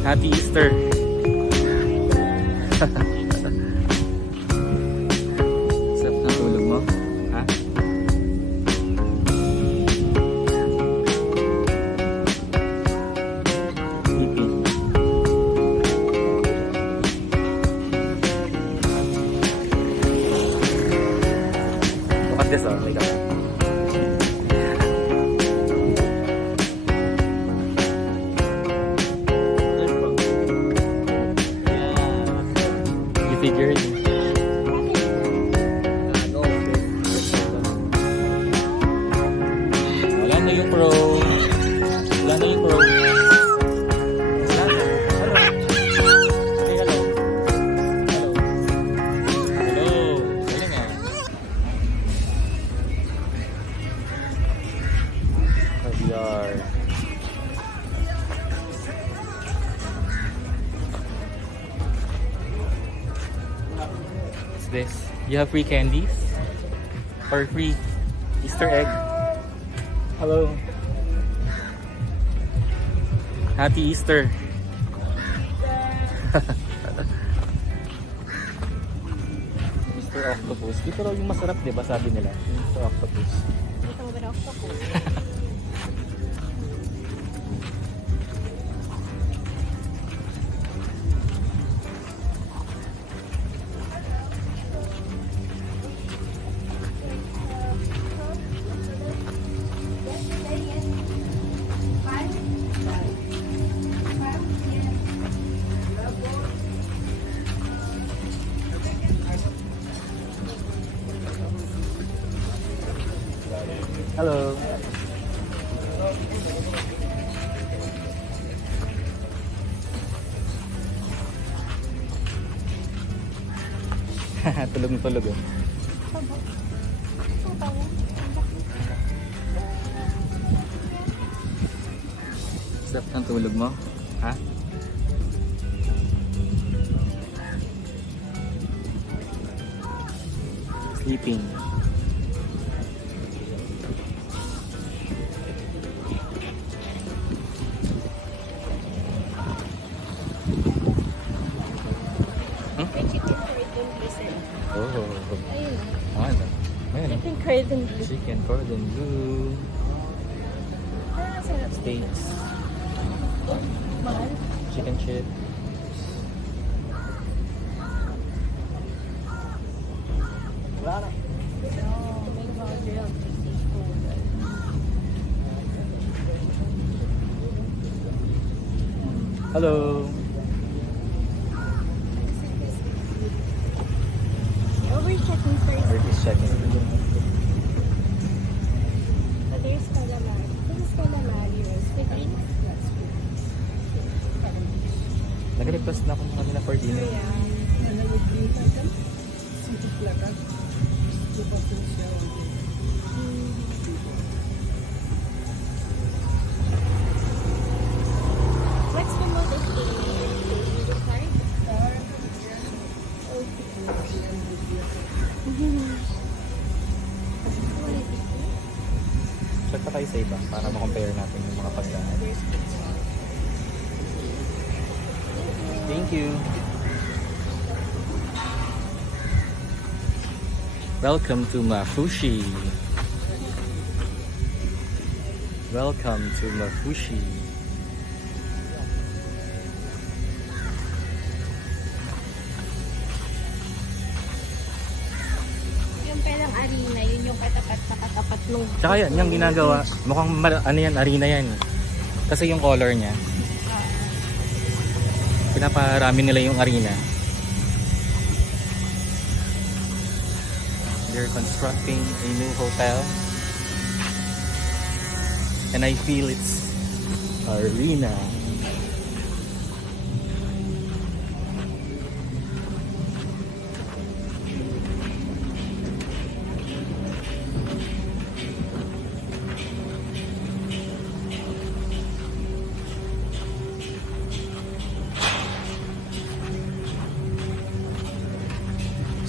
Happy Easter. Sarap ng tulog mo, ha? Sleeping. Look at this, oh. Like that. Figure it. Wala na yung pro. Wala na yung pro. Wala na. Hello. Say hello. Hello. Hello. Wala nga. Caviar. This. You have free candies or free Easter egg. Hello. Happy Easter. Mr. Octopus. Dito raw yung masarap, di ba? Sabi nila. Mr. Octopus. Ito ba na octopus? Hello. Tulog na tulog oh. Sarap ng tulog mo, ha? Sleeping. Oh, ano? Ayan. Chicken cordon bleu. Chicken cordon bleu. Ah, sarap. Steaks. Mahal. Chicken chip. Oh, may mga grilled seafood. Hello. Oh, we're checking first. We're just checking. So there's calamari. This is calamari roasted beef. Nag-request na ako kanina for dinner. What's the mode of payment? The card? Check pa tayo sa iba para ma-compare natin yung mga pagkain. Thank you. Welcome to Mafushi. Welcome to Mafushi. Yung pelang arena, yun yung katapat sa katapat nung... Tsaka yan, yung ginagawa, mukhang ano yan, arena yan. Kasi yung color niya, pinaparami nila yung arena. They're constructing a new hotel. And I feel it's arena.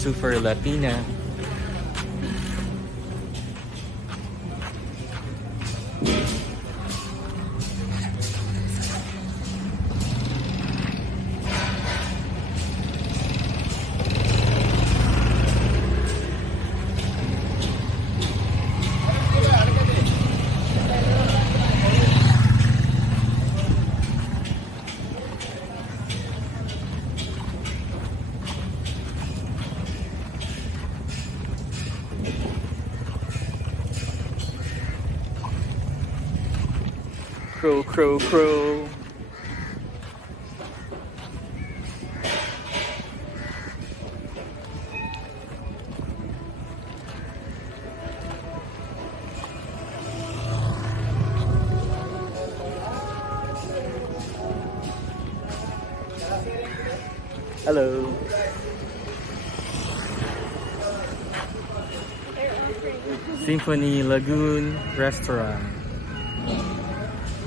Super Latina. Crow, crow, crow. Hello. They're offering. Symphony Lagoon Restaurant.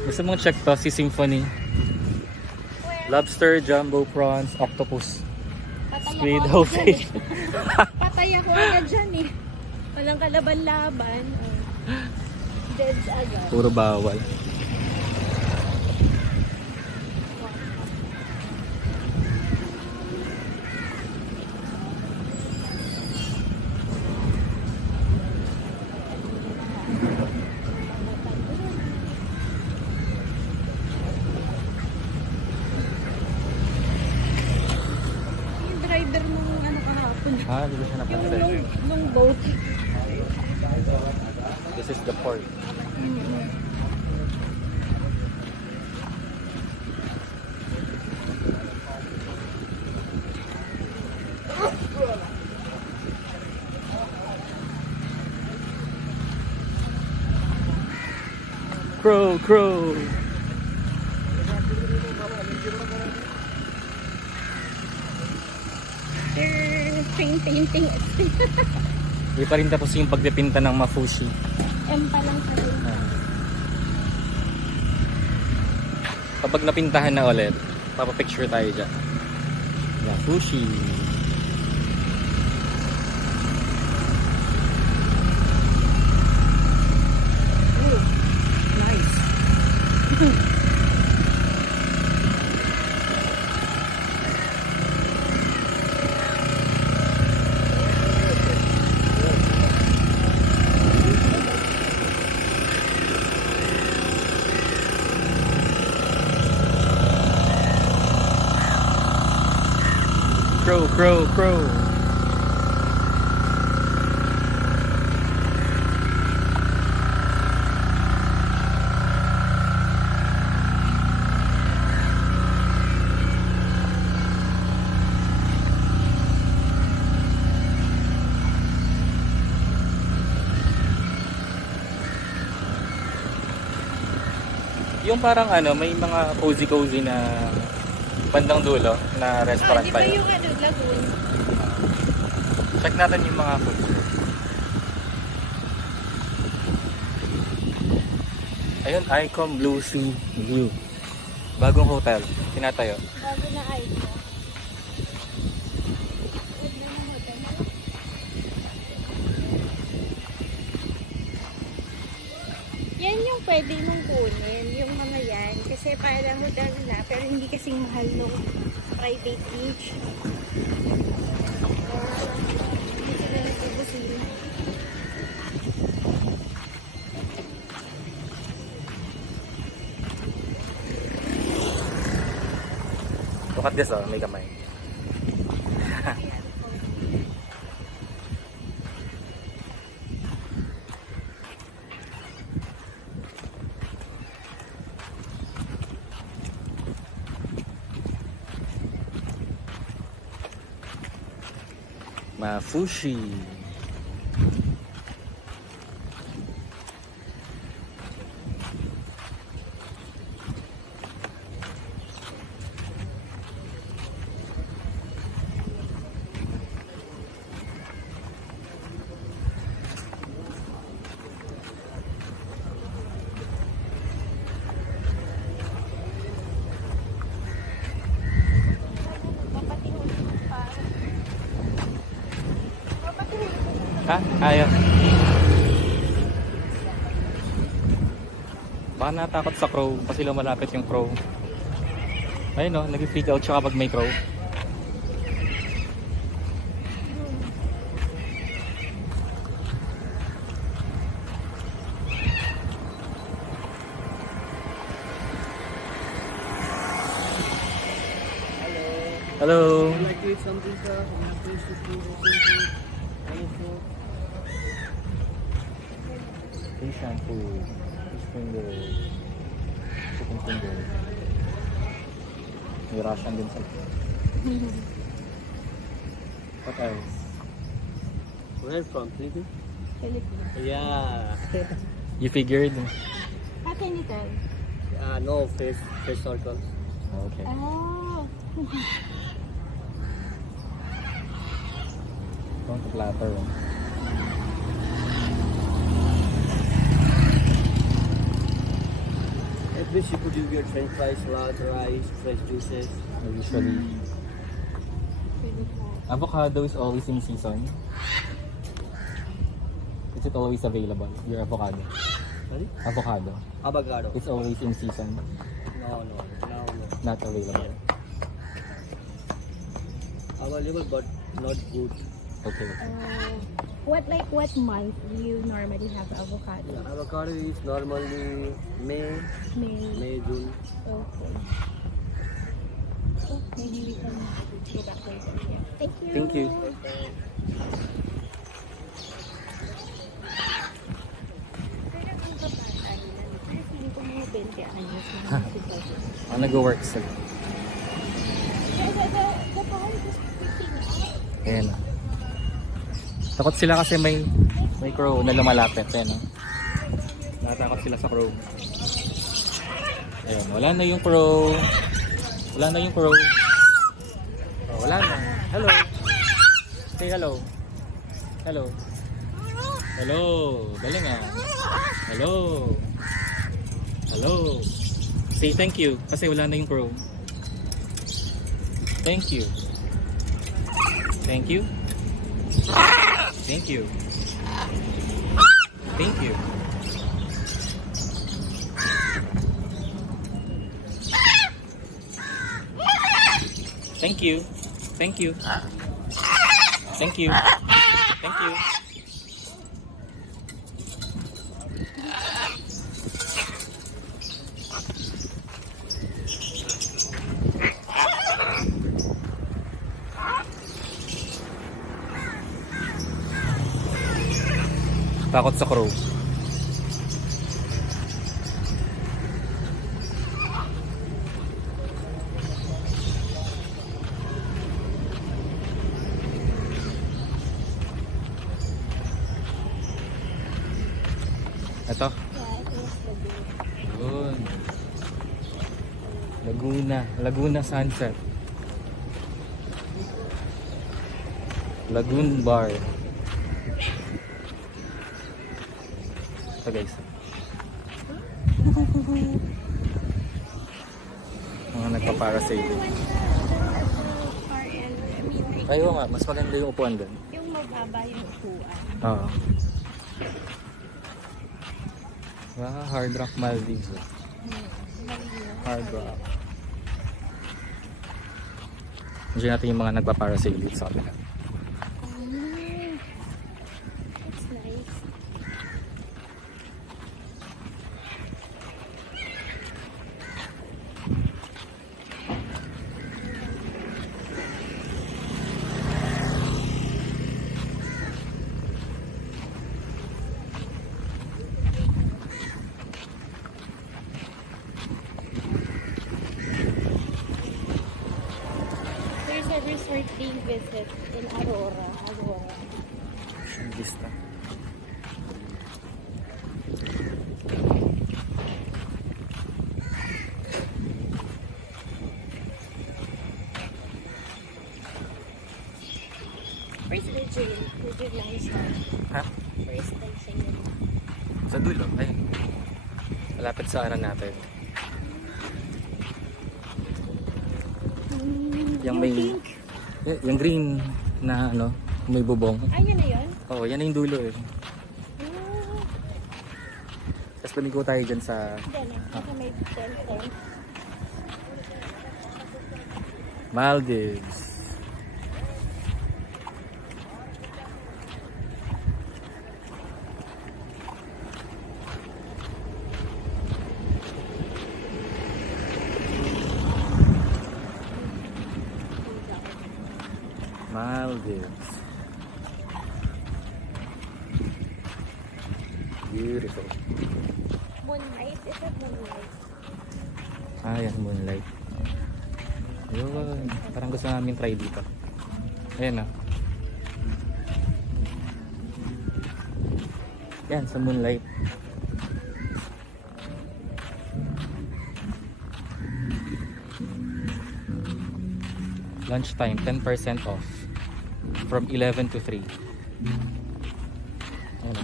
Gusto mong check to si Symphony? Lobster, jumbo prawns, octopus, squid, whole fish. Patay ako agad dyan eh. Walang kalaban-laban. Dead agad. Puro bawal. Yung driver nung ano kahapon. Ah, hindi ko siya napansin. Nung boat. This is the port. Crow, crow. They're painting. Hindi pa rin tapos yung pagdepinta ng mafushi. M pa lang sa rin. Kapag napintahan na ulit, papapicture tayo dyan. Mafushi. Nice. Crow, crow, crow. Yung parang ano, may mga cozy-cozy na bandang dulo na restaurant Di pa ba yun. yung ano, lagoon? Check natin yung mga food. Ayun, Icon Blue Sea View. Bagong hotel. Tinatayo. Bago na ice. Ganda ng hotel. Yan yung pwede mong kunin, yung mga yan. Kasi parang hotel na, pero hindi kasing mahal nung private beach. Hindi sila nagbubusin. Look at this, oh, may kamay. Mafushi. Ha? Ayaw. Baka natakot sa crow kasi lumalapit yung crow. Ayun, no, nag-freak out siya kapag may crow. Hello. Would you like to eat something, sir? We have fish, food, food, any food. Fish and food. Fish finger. Simple girl. May Russian din sila. What else? Where from? Philippines? Philippines. Yeah. You figured? How can you tell? No, face circles. Okay. Oh. Don't flatter. At least you could get french fries, salad, rice, fresh juices. Usually, Pwede po. avocado is always in season. Is it always available? Your avocado? Sorry? Avocado. Avocado. It's always in season. No. Not available. Available but not good. Okay. What month do you normally have avocado? Avocado is normally May, May. June. Okay. Oh, maybe we can go back later. Yeah. Thank you. Thank you. Pero ang kapatay na, ay, feeling ko mga 20 anyos na sitwasyon. I'll nag-work sila. The phone is freaking out. Ayan. Takot sila kasi may crow na lumalapit. Ayan. Natakot sila sa crow. Ayan. Wala na yung crow. Wala na yung crow. Oh, wala na. Hello. Say hello. Hello. Hello. Dali nga. Hello. Hello. Say thank you kasi wala na yung crow. Thank you. Thank you. Thank you. Thank you. Thank you. Thank you. Thank you. Thank you. Takot sa crow. Ito. Yeah, it was the day. Yun. Laguna Sunset. Lagoon Bar. Ito guys. Mga nagpa-parasailing. Ayaw nga, mas maganda yung upuan doon. Yung mababa yung upuan. Oo. Hard Rock Maldives. Hard Rock. Diyan natin yung mga nagpa-parasailing sa kanila. That's nice. There's a resort being visited in Aurora. Yung vista. Where's the jail? Where's the nice one? Ha? Where's the jail? Sa dulo. Ayun. Malapit sa ano natin. Yung may... pink? Yung green na ano, may bubong. Ay, yun na yun? Oo, yan na yung dulo eh. Ah, Tapos paligo tayo dyan sa dyan eh. Baka may tent. Maldives. Maldives. Beautiful. Moonlight? Is it moonlight? Ah, yan, Moonlight. Ayun, parang gusto namin try dito. Ayan na. Yan, sa Moonlight. Lunchtime, 10% off. From 11 to 3. Ayan na.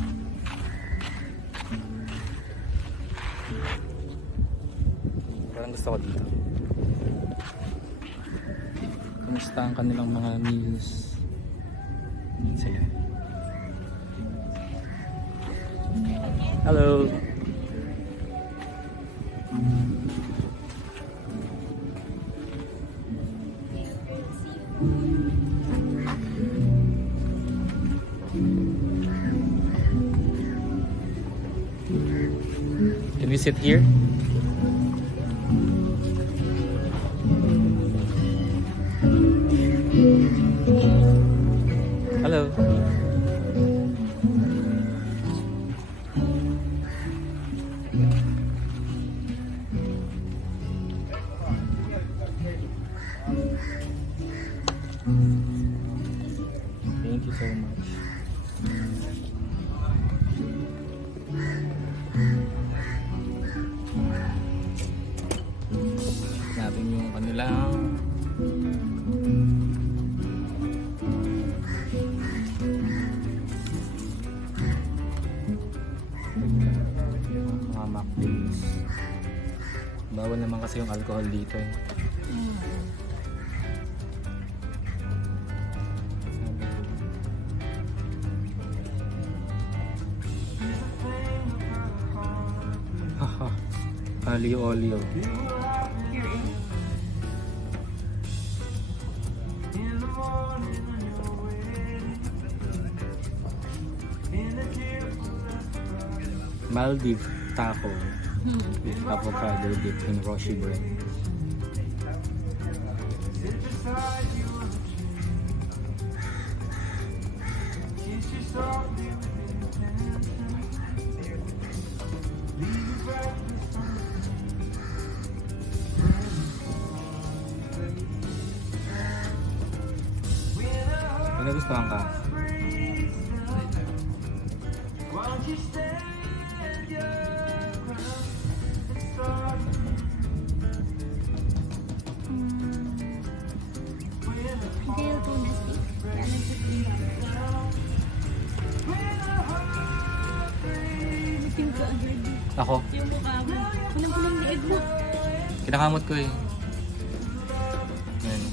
Parang gusto ko dito. Kamusta ang kanilang mga meals? Ayan sila. Hello! Can we sit here? Hello. Thank you so much. Natin yung kanilang mga McDonald's. Bawal naman kasi yung alcohol dito eh. Haha, alio-olio. Maldive taco with avocado dipped in roshi bread. May nagustuhan ka? Hindi yung tuna stick. Kaya nagsisimba. Buting ka agad. Ako? Yung mukha mo. Pulang-pulang liig mo. Kinakamot ko eh. Ayan.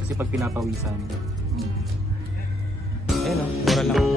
Kasi pag pinapawisan. Ayun o, mura lang.